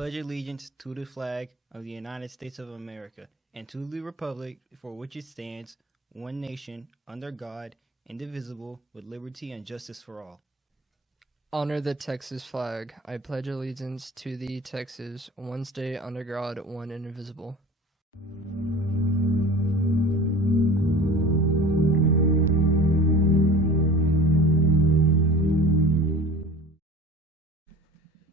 pledge allegiance to the flag of the United States of America and to the republic for which it stands, one nation, under God, indivisible, with liberty and justice for all. Honor the Texas flag. I pledge allegiance to the Texas, one state under God, one indivisible.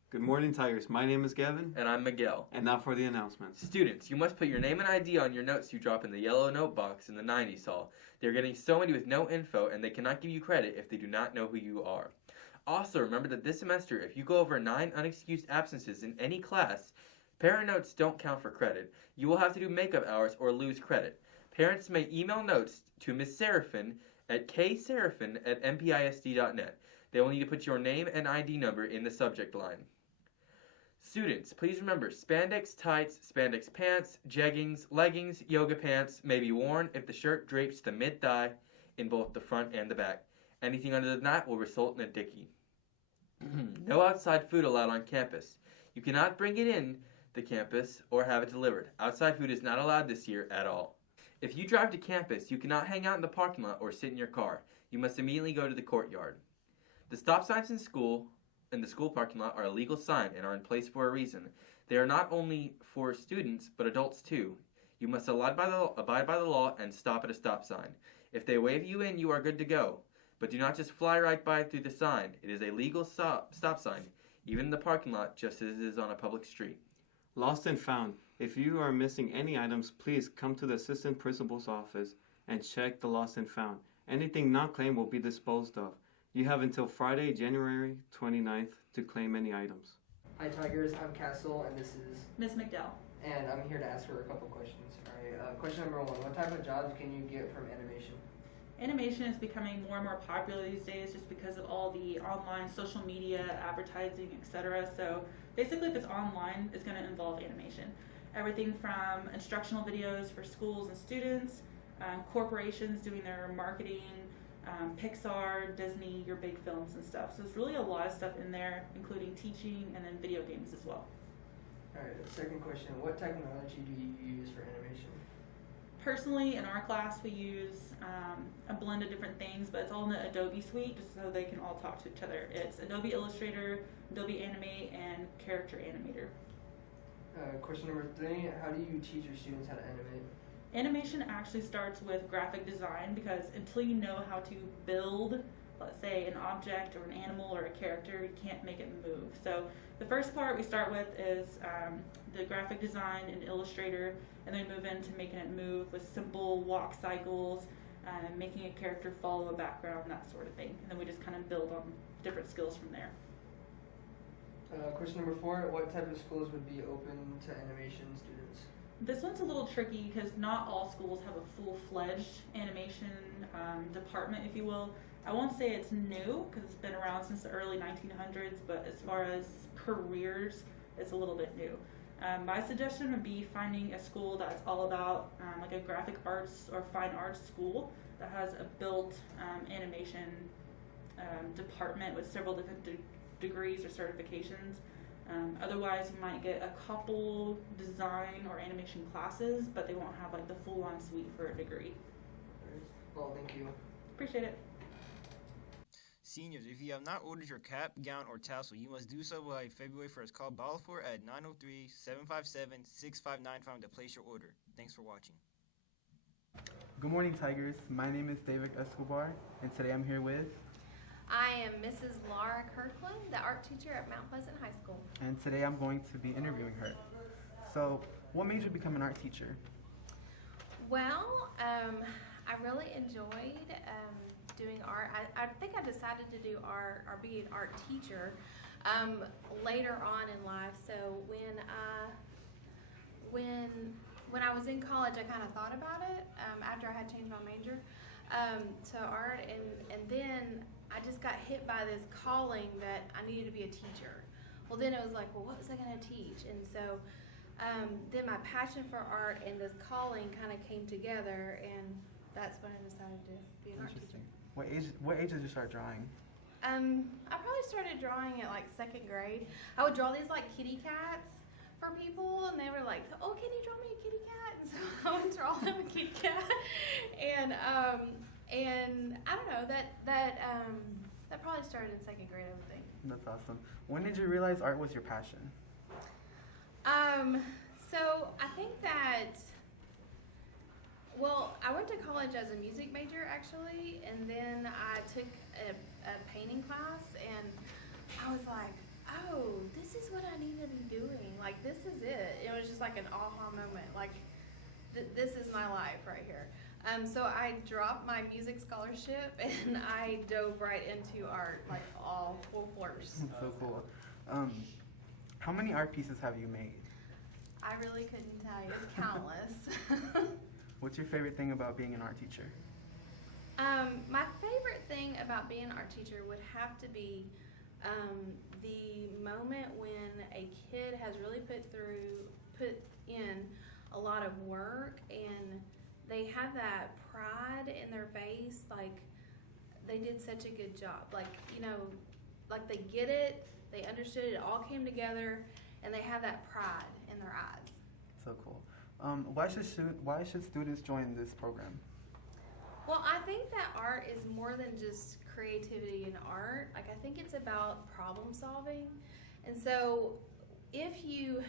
Good morning, Tigers. My name is Gavin. And I'm Miguel. And now for the announcements. Students, you must put your name and ID on your notes you drop in the yellow note box in the 90s hall. They're getting so many with no info, and they cannot give you credit if they do not know who you are. Also, remember that this semester, if you go over 9 unexcused absences in any class, parent notes don't count for credit. You will have to do makeup hours or lose credit. Parents may email notes to Ms. Seraphin at kseraphin@mpisd.net. They will need to put your name and ID number in the subject line. Students, please remember, spandex tights, spandex pants, jeggings, leggings, yoga pants may be worn if the shirt drapes the mid-thigh in both the front and the back. Anything other than that will result in a dickie. No outside food allowed on campus. You cannot bring it in the campus or have it delivered. Outside food is not allowed this year at all. If you drive to campus, you cannot hang out in the parking lot or sit in your car. You must immediately go to the courtyard. The stop signs in the school parking lot are a legal sign and are in place for a reason. They are not only for students, but adults too. You must abide by the law and stop at a stop sign. If they wave you in, you are good to go. But do not just fly right by through the sign. It is a legal stop sign, even in the parking lot, just as it is on a public street. Lost and found. If you are missing any items, please come to the assistant principal's office and check the lost and found. Anything not claimed will be disposed of. You have until Friday, January 29th to claim any items. Hi Tigers, I'm Castle and this is Ms. McDowell. And I'm here to ask her a couple questions. Alright, question number 1, what type of jobs can you get from animation? Animation is becoming more and more popular these days just because of all the online social media, advertising, etc. So basically if it's online, it's going to involve animation. Everything from instructional videos for schools and students, corporations doing their marketing, Pixar, Disney, your big films and stuff. So there's really a lot of stuff in there, including teaching and then video games as well. Alright, second question, what technology do you use for animation? Personally, in our class, we use a blend of different things, but it's all in the Adobe suite just so they can all talk to each other. It's Adobe Illustrator, Adobe Animate, and Character Animator. Question number 3, how do you teach your students how to animate? Animation actually starts with graphic design because until you know how to build, let's say, an object or an animal or a character, you can't make it move. So the first part we start with is the graphic design in Illustrator, and then move into making it move with simple walk cycles, making a character follow a background, that sort of thing. And then we just kind of build on different skills from there. Question number 4, what type of schools would be open to animation students? This one's a little tricky because not all schools have a full-fledged animation department, if you will. I won't say it's new because it's been around since the early 1900s, but as far as careers, it's a little bit new. My suggestion would be finding a school that's all about like a graphic arts or fine arts school that has a built animation department with several different degrees or certifications. Otherwise, you might get a couple design or animation classes, but they won't have like the full-on suite for a degree. Well, thank you. Appreciate it. Seniors, if you have not ordered your cap, gown, or tassel, you must do so by February 1st. Call Balfour at 903-757-6595 to place your order. Thanks for watching. Good morning, Tigers. My name is David Escobar, and today I'm here with... I am Mrs. Laura Kirkland, the art teacher at Mount Pleasant High School. And today I'm going to be interviewing her. So, what made you become an art teacher? Well, I really enjoyed doing art. I think I decided to do art or be an art teacher later on in life. So when I was in college, I kind of thought about it after I had changed my major to art, and then I just got hit by this calling that I needed to be a teacher. Well, then it was like, well, what was I going to teach? And so then my passion for art and this calling kind of came together, and that's when I decided to be an art teacher. What age did you start drawing? I probably started drawing at like 2nd grade. I would draw these like kitty cats for people, and they were like, "Oh, can you draw me a kitty cat?" And so I would draw them a kitty cat, and I don't know, that probably started in second grade, I would think. That's awesome. When did you realize art was your passion? So I think that, well, I went to college as a music major actually, and then I took a painting class, and I was like, oh, this is what I need to be doing. Like, this is it. It was just like an aha moment. Like, this is my life right here. So I dropped my music scholarship and I dove right into art, like all full force. So cool. How many art pieces have you made? I really couldn't tell you. It's countless. What's your favorite thing about being an art teacher? My favorite thing about being an art teacher would have to be the moment when a kid has really put in a lot of work, and they have that pride in their face, like they did such a good job. Like, you know, like they get it, they understood it, all came together, and they have that pride in their eyes. So cool. Why should students join this program? Well, I think that art is more than just creativity and art. Like, I think it's about problem solving. And so if you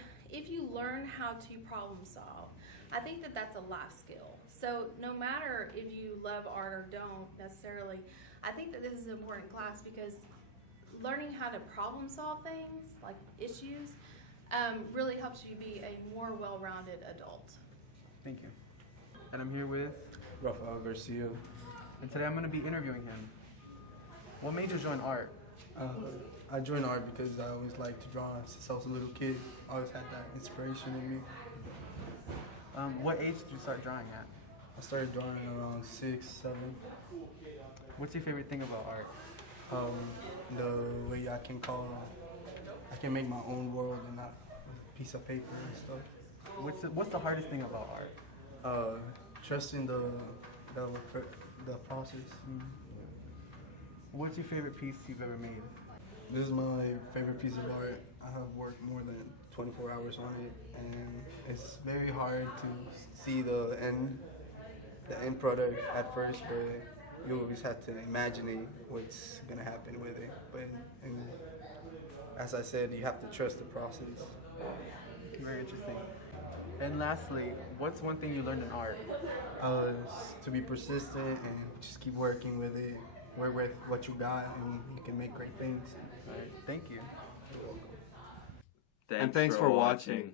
learn how to problem solve, I think that that's a life skill. So no matter if you love art or don't necessarily, I think that this is an important class because learning how to problem solve things, like issues, really helps you be a more well-rounded adult. Thank you. And I'm here with Rafael Garcia. And today I'm going to be interviewing him. What made you join art? I joined art because I always liked to draw since I was a little kid. I always had that inspiration in me. What age did you start drawing at? I started drawing around 6, 7. What's your favorite thing about art? The way I can make my own world and not a piece of paper and stuff. What's the hardest thing about art? Trusting the process. What's your favorite piece you've ever made? This is my favorite piece of art. I have worked more than 24 hours on it, and it's very hard to see the end product at first, but you always have to imagine what's gonna happen with it. But and as I said, you have to trust the process. Very interesting. And lastly, what's one thing you learned in art? To be persistent and just keep working with it. Work with what you got, and you can make great things. All right, thank you. Thanks for watching.